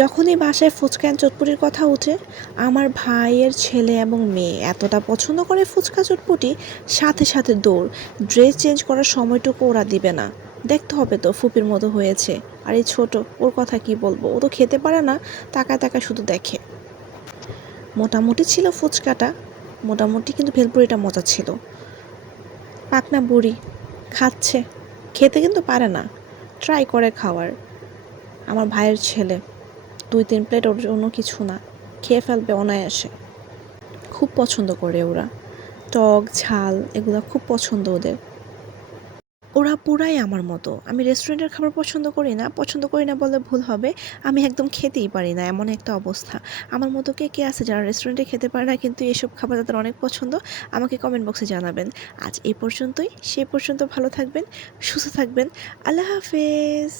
যখনই বাসায় ফুচকা অ্যান্ড চটপটির কথা ওঠে, আমার ভাইয়ের ছেলে এবং মেয়ে এতটা পছন্দ করে ফুচকা চটপটি, সাথে সাথে দৌড়। ড্রেস চেঞ্জ করার সময়টুকু ওরা দিবে না। দেখতে হবে তো ফুপির মতো হয়েছে। আর এই ছোট, ওর কথা কি বলবো, ও তো খেতে পারে না, তাকায় তাকায় শুধু দেখে। মোটামুটি ছিল ফুচকাটা, মোটামুটি, কিন্তু ভেলপুরিটা মজা ছিল। পাকনা বুড়ি খাচ্ছে, খেতে কিন্তু পারে না, ট্রাই করে খাওয়ার। আমার ভাইয়ের ছেলে 2-3 প্লেট, ওর জন্য কিছু না, খেয়ে ফেলবে অনায়াসে। খুব পছন্দ করে ওরা, টক ঝাল এগুলো খুব পছন্দ ওদের। ওরা পুরাই আমার মতো। আমি রেস্টুরেন্টের খাবার পছন্দ করি না বললে ভুল হবে, আমি একদম খেতেই পারি না, এমন একটা অবস্থা। আমার মতো কে কে আছে যারা রেস্টুরেন্টে খেতে পারে না কিন্তু এসব খাবার তাদের অনেক পছন্দ? আমাকে কমেন্ট বক্সে জানাবেন। আজ এই পর্যন্তই, সে পর্যন্ত ভালো থাকবেন, সুস্থ থাকবেন। আল্লাহ হাফেজ।